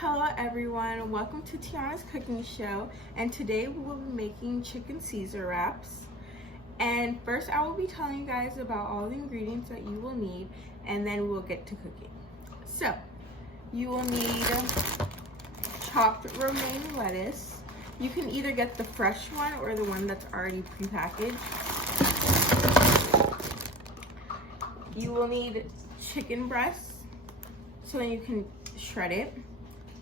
Hello everyone, welcome to Teyana's cooking show, and today we will be making chicken Caesar wraps. And first I will be telling you guys about all the ingredients that you will need, and then we'll get to cooking. So, you will need chopped romaine lettuce. You can either get the fresh one or the one that's already prepackaged. You will need chicken breasts, so then you can shred it.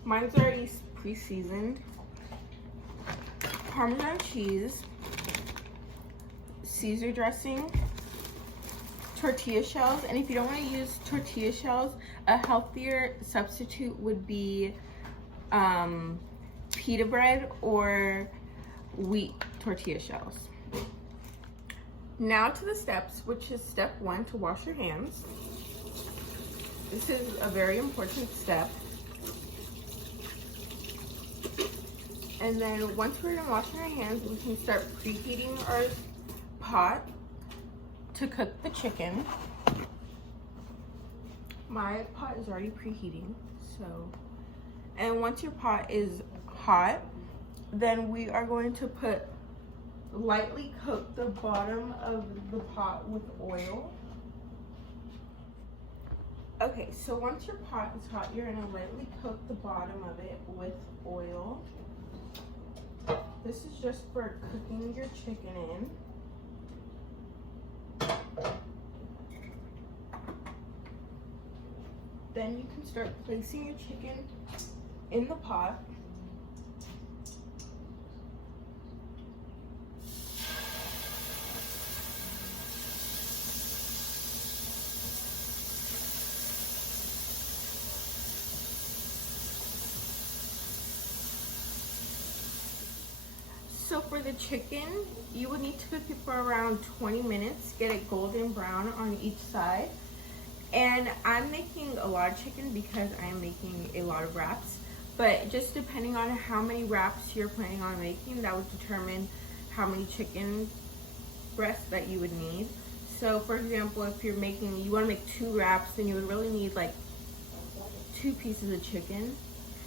Mine's already pre-seasoned. Parmesan cheese, Caesar dressing, tortilla shells, and if you don't want to use tortilla shells, a healthier substitute would be pita bread or wheat tortilla shells. Now to the steps, which is step 1, to wash your hands. This is a very important step. And then once we're done washing our hands, we can start preheating our pot to cook the chicken. My pot is already preheating, and once your pot is hot, then we are going to lightly coat the bottom of the pot with oil. Okay, so once your pot is hot, you're gonna lightly coat the bottom of it with oil. This is just for cooking your chicken in. Then you can start placing your chicken in the pot. So for the chicken, you would need to cook it for around 20 minutes, get it golden brown on each side. And I'm making a lot of chicken because I'm making a lot of wraps, but just depending on how many wraps you're planning on making, that would determine how many chicken breasts that you would need. So for example, if you want to make 2 wraps, then you would really need like 2 pieces of chicken,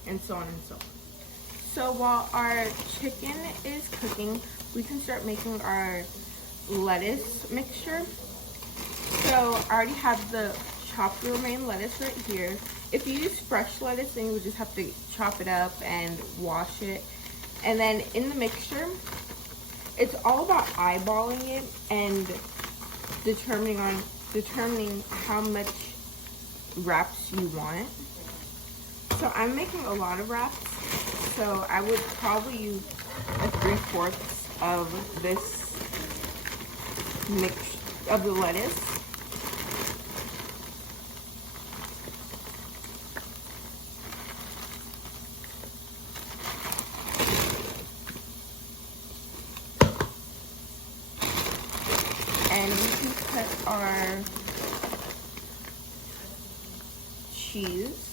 and so on and so on. So while our chicken is cooking, we can start making our lettuce mixture. So I already have the chopped romaine lettuce right here. If you use fresh lettuce, then you would just have to chop it up and wash it. And then in the mixture, it's all about eyeballing it and determining how much wraps you want. So I'm making a lot of wraps, so I would probably use a 3/4 of this mix of the lettuce. And we can cut our cheese.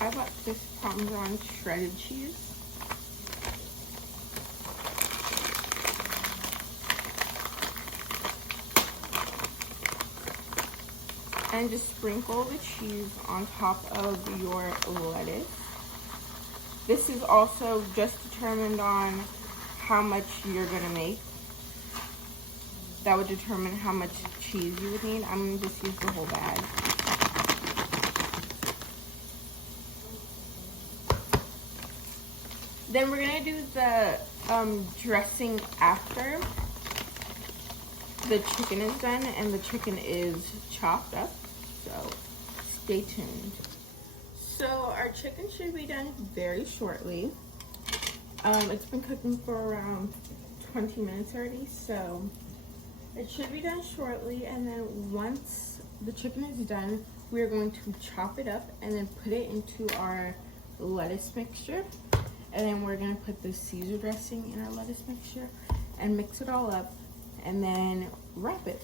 I bought this Parmesan shredded cheese. And just sprinkle the cheese on top of your lettuce. This is also just determined on how much you're gonna make. That would determine how much cheese you would need. I'm gonna just use the whole bag. Then we're gonna do the dressing after the chicken is done and the chicken is chopped up, so stay tuned. So our chicken should be done very shortly. It's been cooking for around 20 minutes already, so it should be done shortly. And then once the chicken is done, we are going to chop it up and then put it into our lettuce mixture. And then we're gonna put the Caesar dressing in our lettuce mixture and mix it all up and then wrap it.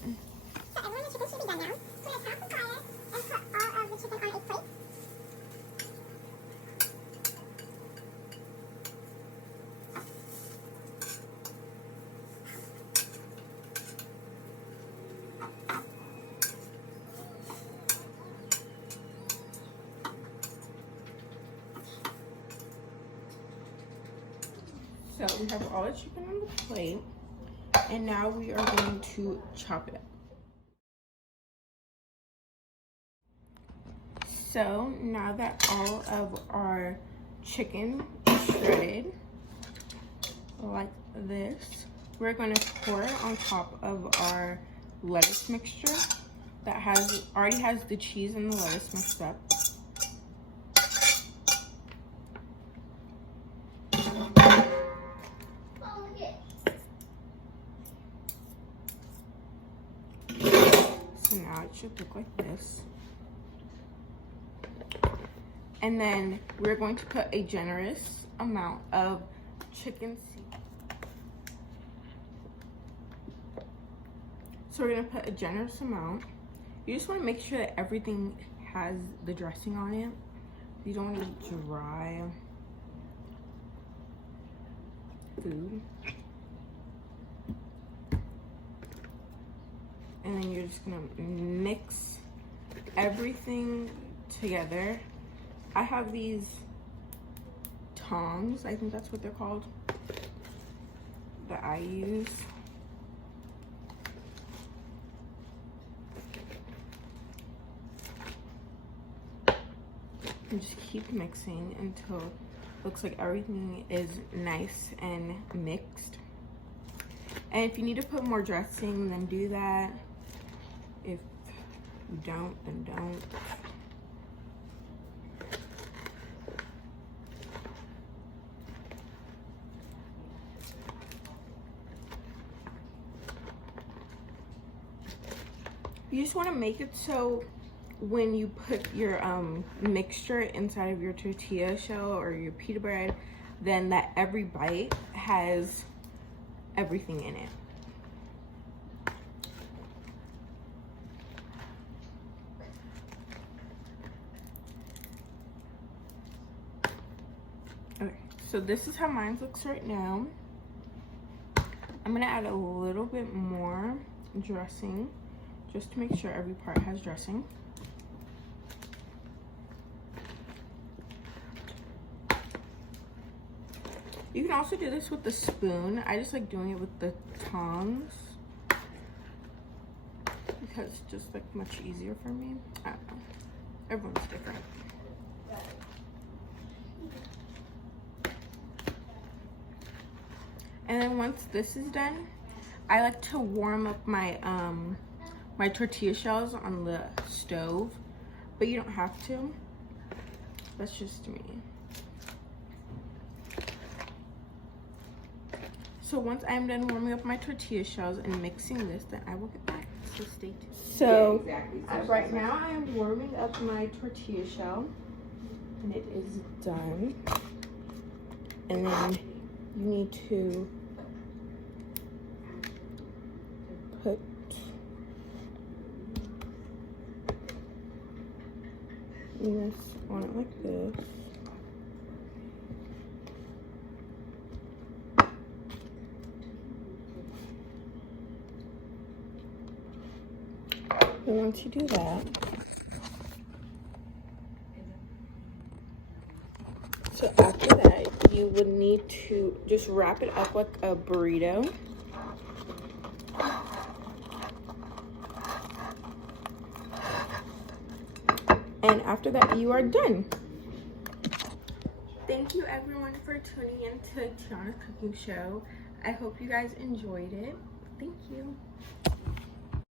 So everyone, the chicken should be done now. So let's start the fire and put all of the chicken on a plate. So we have all the chicken on the plate, and now we are going to chop it up. So now that all of our chicken is shredded, like this, we're going to pour it on top of our lettuce mixture that already has the cheese and the lettuce mixed up. So now it should look like this. And then we're going to put a generous amount of chicken seasoning. So we're gonna put a generous amount. You just wanna make sure that everything has the dressing on it. You don't want dry food. And then you're just gonna mix everything together. I have these tongs, I think that's what they're called, that I use. And just keep mixing until it looks like everything is nice and mixed. And if you need to put more dressing, then do that. If you don't, then don't. You just want to make it so when you put your mixture inside of your tortilla shell or your pita bread, then that every bite has everything in it. Okay, so this is how mine looks right now. I'm gonna add a little bit more dressing just to make sure every part has dressing. You can also do this with the spoon. I just like doing it with the tongs because it's just like much easier for me. I don't know. Everyone's different. And then once this is done, I like to warm up my my tortilla shells on the stove, but you don't have to. That's just me. So once I'm done warming up my tortilla shells and mixing this, then I will get back. So stay tuned. So yeah, exactly. Right now I am warming up my tortilla shell, and it is done. And then you need to put this on it like this. And once you do that, so after that, you would need to just wrap it up like a burrito. And after that, you are done. Thank you everyone for tuning in to Teyana's cooking show. I hope you guys enjoyed it. Thank you.